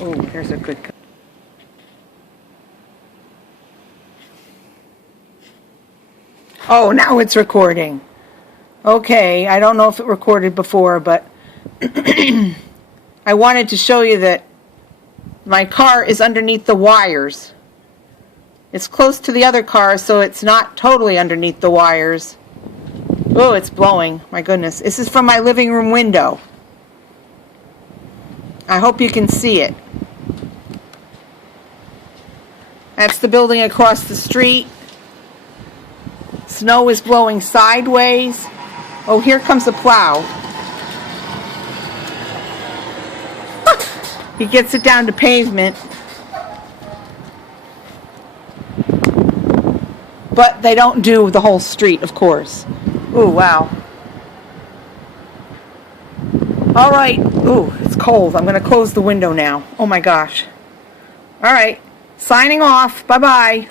Oh, there's a good. Oh, now it's recording. Okay, I don't know if it recorded before, but I wanted to show you that my car is underneath the wires. It's close to the other car, so it's not totally underneath the wires. Oh, it's blowing. My goodness. This is from my living room window. I hope you can see it. That's the building across the street. Snow is blowing sideways. Oh, here comes a plow. He gets it down to pavement. But they don't do the whole street, of course. Ooh, wow. All right. Ooh, it's cold. I'm going to close the window now. Oh my gosh. All right. Signing off. Bye-bye.